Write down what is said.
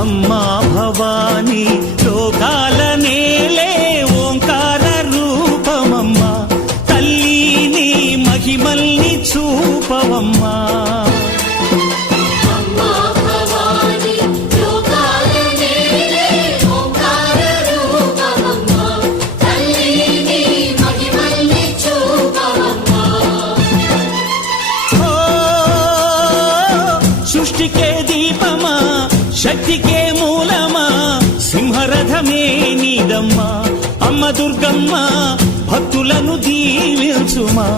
అమ్మా భవానీ లోకాల నేలే ఓంకార రూపమమ్మా తల్లి మహిమల్ని చూపవమ్మా సృష్టికే దీపమా శక్తికే మూలమా సింహరథమే నీదమ్మా అమ్మ దుర్గమ్మ భక్తులను దీవించుమా